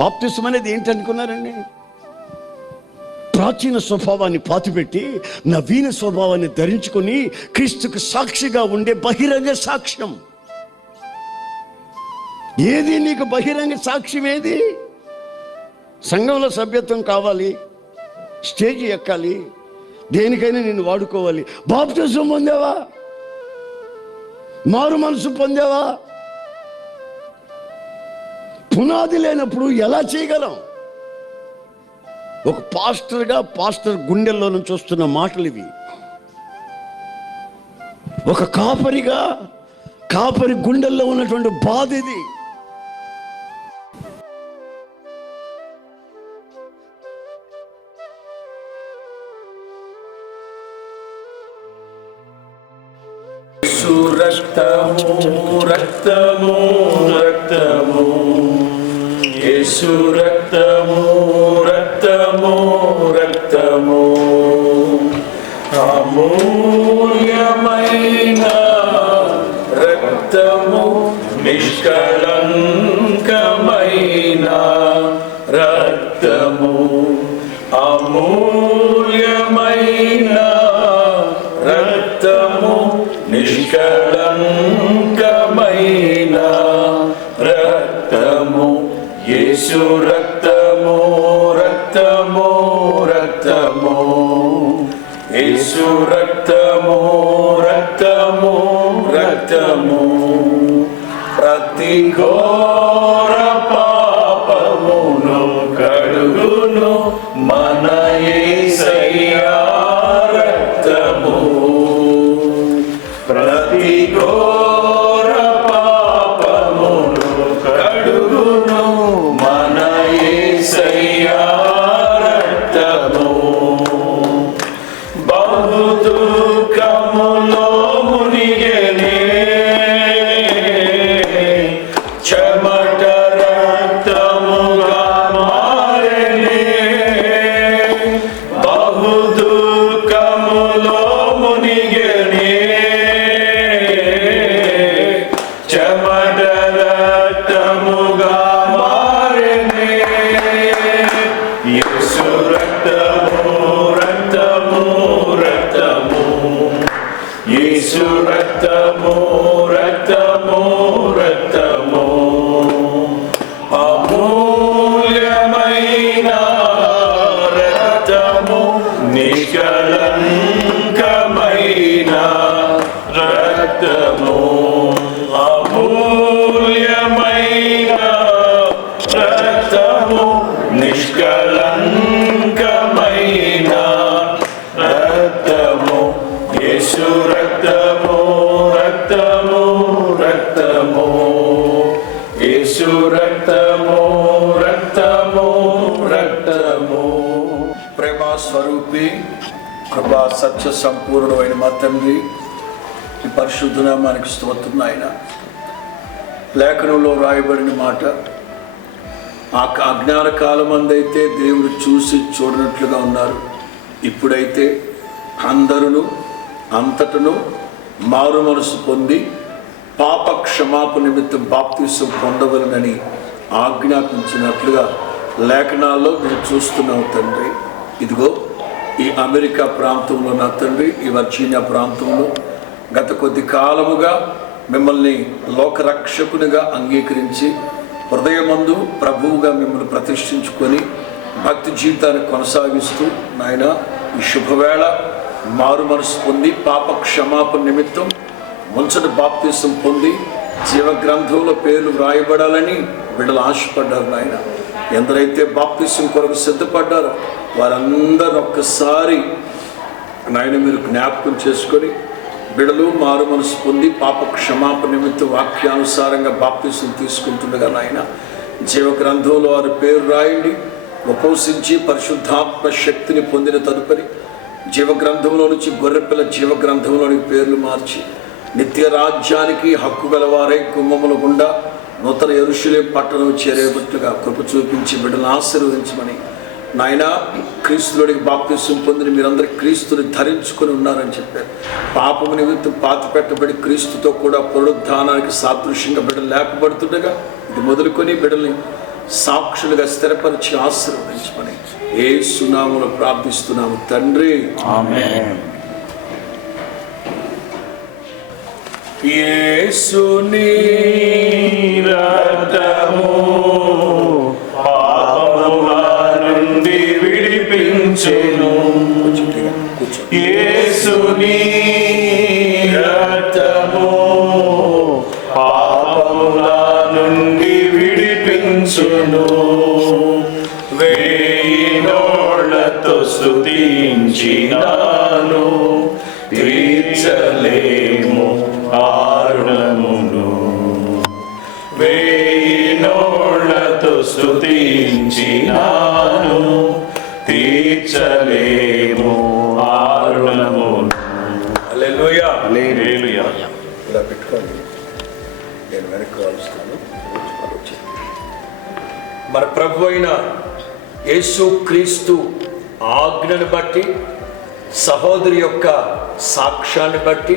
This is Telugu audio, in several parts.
బాప్తిసం అనేది ఏంటి అనుకున్నారండి? ప్రాచీన స్వభావాన్ని పాతిపెట్టి నవీన స్వభావాన్ని ధరించుకొని క్రీస్తుకు సాక్షిగా ఉండే బహిరంగ సాక్ష్యం. ఏది నీకు బహిరంగ సాక్ష్యం? ఏది? సంఘంలో సభ్యత్వం కావాలి, స్టేజ్ ఎక్కాలి, దేనికైనా నేను వాడుకోవాలి. బాప్తిసం పొందావా? మారు మనసు పొందావా? పునాది లేనప్పుడు ఎలా చేయగలం? ఒక పాస్టర్ గుండెల్లో నుంచి వస్తున్న మాటలు ఇవి. ఒక కాపరి గుండెల్లో ఉన్నటువంటి బాధ ఇది. రక్తము రక్తము రక్తము యేసు రక్తము రక్తము రక్తము అమూల్యమైన రక్తము నిష్కళంకమైన రక్తము అమూల్యమైన రక్తము నిష్కళంకమైన రక్తము యేసు రక్తము రక్తము రక్తము యేసు రక్తము రక్తము రక్తము ప్రతి ఘోర పాపమును కడుగును మన యేసయ్యా రక్తము. ప్రతి ఘోర పాపమును కడుగును మన యేసయ్యా రక్తము. బహు దుఃఖములో మునిగెనే చెమట రక్తముగా మారెనే. బహు దుఃఖములో మునిగెనే చెమట రక్తముగా మారెనే. యేసు రక్తము రక్తము రక్తము యేసు రక్తము రక్తము రక్తము అమూల్యమైన రక్తము నిష్కళంకమైన రక్తము అమూల్యమైన రక్తము నిష్కళంకమైన రక్తము యేసు రక్తము రక్తము రక్తము యేసు రక్తము రక్తము రక్తము. ప్రేమ స్వరూపి కృపా సత్య సంపూర్ణమైన మా తండ్రి, ఈ పరిశుద్ధ నామానికి స్తోత్రం నాయన. లేఖనంలో రాయబడిన మాట, ఆ అజ్ఞాన కాలమందైతే దేవుడు చూసి చూడనట్లుగా ఉన్నారు, ఇప్పుడైతే అందరూ అంతటను మారు మనసు పొంది పాప క్షమాపణ నిమిత్తం బాప్తిసం పొందవలనని ఆజ్ఞాపించినట్లుగా లేఖనాల్లో మేము చూస్తున్నాం తండ్రి. ఇదిగో ఈ అమెరికా ప్రాంతంలో నా తండ్రి, ఈ వర్జీనియా ప్రాంతంలో గత కొద్ది కాలముగా మిమ్మల్ని లోకరక్షకునిగా అంగీకరించి హృదయమందు ప్రభువుగా మిమ్మల్ని ప్రతిష్ఠించుకొని భక్తి జీవితాన్ని కొనసాగిస్తూ నాయన ఈ శుభవేళ మారు మనసు పొంది పాప క్షమాపణ నిమిత్తం ముంచటి బాప్తిసం పొంది జీవగ్రంథంలో పేర్లు వ్రాయబడాలని బిడ్డలు ఆశపడ్డారు నాయన. ఎందరైతే బాప్తిసం కొరకు సిద్ధపడ్డారో వారందరూ ఒక్కసారి నాయన మీరు జ్ఞాపకం చేసుకొని బిడలు మారు మనసు పొంది పాప క్షమాపణ నిమిత్తం వాక్యానుసారంగా బాప్తిసం తీసుకుంటుండగా నాయన జీవగ్రంథంలో వారి పేరు రాయండి. ఉపవసించి పరిశుద్ధాత్మ శక్తిని పొందిన తదుపరి జీవగ్రంథంలో నుంచి గొర్రెపిల్ల జీవగ్రంథంలోని పేర్లు మార్చి నిత్య రాజ్యానికి హక్కు గలవారై గుమ్మముల గుండా నూతన యెరూషలేము పట్టణం చేరేటట్టుగా కృప చూపించి బిడ్డలను ఆశీర్వదించమని నాయన. క్రీస్తులోనికి బాప్తిసం పొందిన మీరందరూ క్రీస్తుని ధరించుకొని ఉన్నారని చెప్పారు. పాపము నిమిత్తం పాతిపెట్టబడి క్రీస్తుతో కూడా పునరుద్ధానానికి సాదృశ్యంగా బిడ్డలు లేపబడుతుండగా ఇది మొదలుకొని బిడ్డల్ని సాక్షులుగా స్థిరపరిచి ఆశీర్వదించమని యేసు నామములో ప్రార్థిస్తున్నాము తండ్రి, ఆమేన్. యేసుని రక్తము పాపముల నుండి విడిపించెను. యేసుని రక్తము పాపముల నుండి విడిపించెను. వేయి నోళ్లతో స్తుతించినాను, తీర్చలేము ఆరుణమును. వేయి నోళ్లతో స్తుతించినాను, తీర్చలేము ఆరుణమును. హల్లెలూయా, హల్లెలూయా. ఇలా పెట్టుకోండి, నేను వెనక్కి వాడుస్తాను. మన ప్రభు అయిన యేసు క్రీస్తు ఆజ్ఞను బట్టి, సహోదరి యొక్క సాక్ష్యాన్ని బట్టి,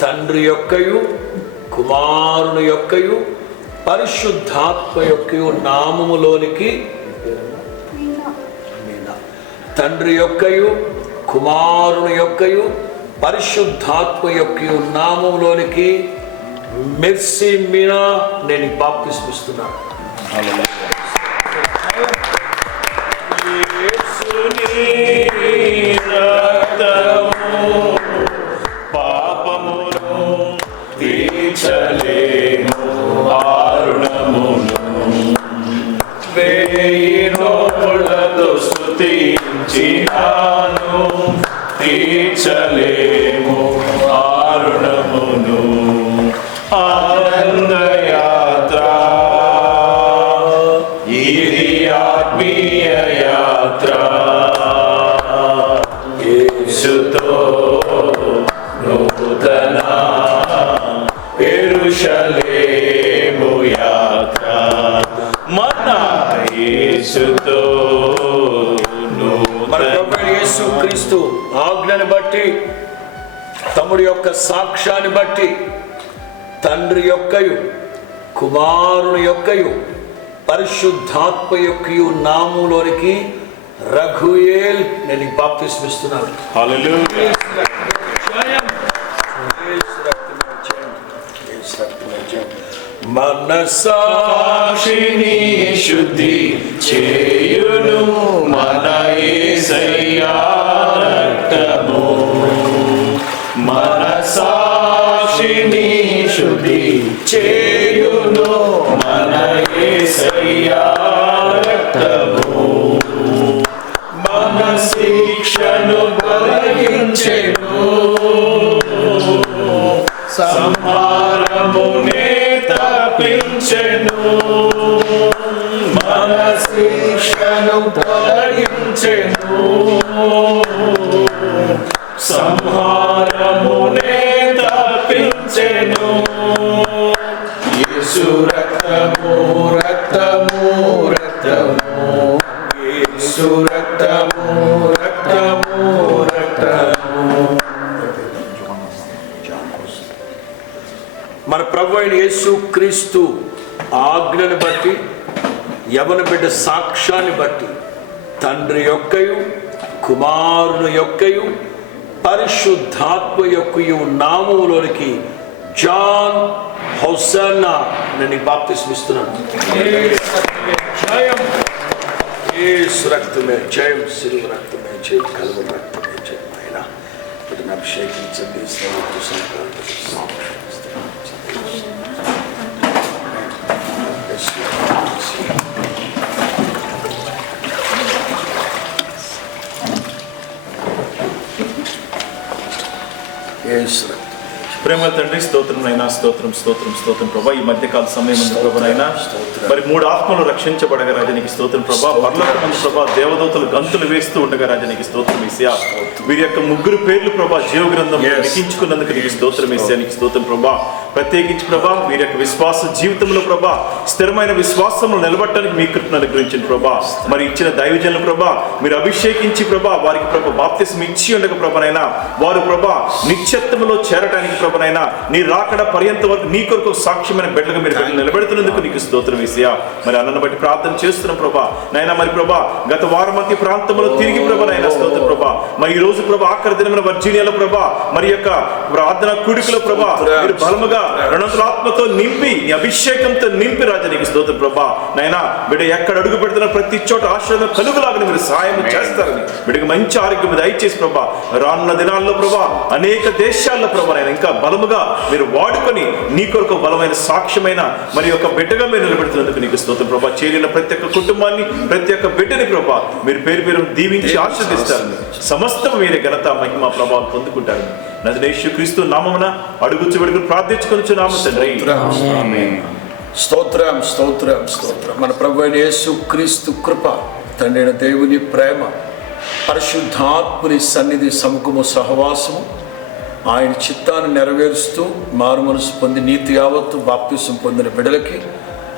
తండ్రి యొక్కయు కుమారుని యొక్కయు పరిశుద్ధాత్మ యొక్కయు నామములోనికి, తండ్రి యొక్కయు కుమారుని యొక్కయు పరిశుద్ధాత్మ యొక్కయు నామములోనికి మెర్సీ మీనా నేను బాప్తిస్మం ఇస్తున్నాను. పాపమును తీర్చలేము ఆరుణమును. వేయి నోళ్లతో స్తుతించినాను, తీర్చలేము ఆరుణమును. ఆనందయాత్ర ఇది ఆత్మీయ యాత్ర, యేసుతో నూతన యెరూషలేము యాత్ర. మన యేసుతో మన ప్రభువైన యేసుక్రీస్తు ఆజ్ఞను బట్టి, తమ్ముడి యొక్క సాక్ష్యాన్ని బట్టి, తండ్రి యొక్కయు కుమారుని యొక్కయు పరిశుద్ధాత్మ యొక్కయు నామములోనికి రఘుయేల్ నేను బాప్తిస్మం ఇస్తున్నాను. హల్లెలూయా. మనసాక్షిని శుద్ధి చేయును మన యేసయ్యా రక్తము. మనసాక్షిని శుద్ధి చేయును మన యేసయ్యా రక్తము. మన శిక్షను తొలగించెను, సంహారమునే తప్పించెను. మన శిక్షను తొలగించెను, సంహారమునే తప్పించెను. యేసు రక్తము రక్తము రక్తము, యేసు రక్తము రక్తము రక్తము. మన ప్రభు అయిన యేసు క్రీస్తు ఆజ్ఞను బట్టి, యవన బిడ్డ సాక్ష్యాన్ని బట్టి, తండ్రి యొక్కయు కుమారుని యొక్కయు పరిశుద్ధాత్మ యొక్కయు నామములోనికి జాన్ హోసన్నా నేను బాప్తిస్మం ఇస్తున్నాను. జయం యేసు రక్తమే జయం, సిలువ రక్తమే జయం, కలువరి రక్తమే జయం. ఆయన వీటిని అభిషేకించండి. ప్రేమ తండ్రి, స్తోత్రం నైనా, స్తోత్రం స్తోత్రం స్తోత్రం ప్రభా. ఈ మధ్యకాల సమయం ఉంది ప్రభానైనా, మరి 3 ఆత్మలు రక్షించబడగా రాజానికి స్తోత్రం ప్రభా. పరలోకమందు ప్రభా దేవదూతలు గంతులు వేస్తూ ఉండగా రాజానికి స్తోత్రం వేసా. వీరి యొక్క 3 పేర్లు ప్రభా జీవ గ్రంథం లిఖించుకున్నందుకు నీకు స్తోత్రం వేసా, నీకు స్తోత్రం ప్రభా. ప్రత్యేకించి ప్రభా వీరి యొక్క విశ్వాస జీవితంలో ప్రభా స్థిరమైన విశ్వాసంలో నిలబడటానికి మీ కృపను అనుగ్రహించండి ప్రభా. మరి ఇచ్చిన దైవజనులు ప్రభా మీరు అభిషేకించి ప్రభా వారికి ప్రభా బాప్తిస్మం ఇచ్చి ఉండగా ప్రభానైనా వారు ప్రభా నిత్యత్వంలో చేరడానికి ప్రభా ప్రభనైనా నీ రాకడ పర్యంత వరకు నీ కొరకు సాక్ష్యమైన బిడ్డలుగా మీరు నిలబెడుతున్నందుకు నీకు స్తోత్రం యేసయ్యా. మరి అన్నను బట్టి ప్రార్థన చేస్తున్నాం ప్రభా నైనా. మరి ప్రభా గత వారం మధ్య ప్రాంతంలో తిరిగి ప్రభనైనా స్తోత్రం ప్రభా. మరి ఈ రోజు ప్రభా ఆఖరి దినమైన వర్జీనియాలో ప్రభా మరి యొక్క ప్రార్థన కూడికలో ప్రభా మీరు బలముగా రణంతులాత్మతో నింపి నీ అభిషేకంతో నింపి రాజా నీకు స్తోత్రం ప్రభా నైనా. బిడ్డ ఎక్కడ అడుగు పెడుతున్న ప్రతి చోట ఆశీర్వాదం కలుగులాగా మీరు సహాయం చేస్తారని బిడ్డకు మంచి ఆరోగ్యం దయచేసి ప్రభా రానున్న దినాల్లో ప్రభా అనేక దేశాల్లో ప్రభా నైనా ఇంకా బలముగా మీరు వాడుకొని నీ కొరకు బలమైన సాక్ష్యమైన మరి యొక్క బిడ్డగా మీరు నిలబెడుతున్నందుకు నీకు స్తోత్రం ప్రభా. చేరిన ప్రతి ఒక్క కుటుంబాన్ని ప్రతి ఒక్క బిడ్డని ప్రభా మీరు పేరు పేరు దీవించి ఆశీర్వదిస్తారని సమస్తం మీరే ఘనత మహిమ ప్రభావం పొందుకుంటారని నజరేయుడు క్రీస్తు నామమున అడుగుచు వేడుకొని ప్రార్థించుకొనుచున్నాము తండ్రి. స్తోత్రం స్తోత్రం స్తోత్రం. మన ప్రభు అయిన యేసు క్రీస్తు కృప, తండ్రి అయిన దేవుని ప్రేమ, పరిశుద్ధాత్ముని సన్నిధి సముఖము సహవాసము, ఆయన చిత్తాన్ని నెరవేరుస్తూ మారు మనసు పొంది నీతి యావత్తు బాప్తిసం పొందిన బిడ్డలకి,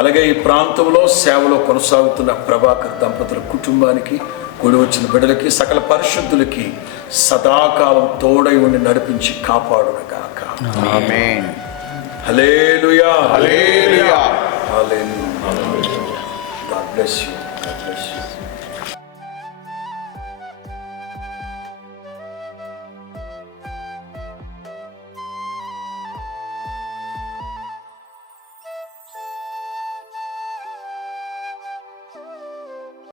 అలాగే ఈ ప్రాంతంలో సేవలో కొనసాగుతున్న ప్రభాకర్ దంపతుల కుటుంబానికి, కూడి వచ్చిన బిడ్డలకి, సకల పరిశుద్ధులకి సదాకాలం తోడై ఉండి నడిపించి కాపాడుగాక. ఆమేన్. హల్లెలూయా, హల్లెలూయా. హల్లెలూయా. God bless you.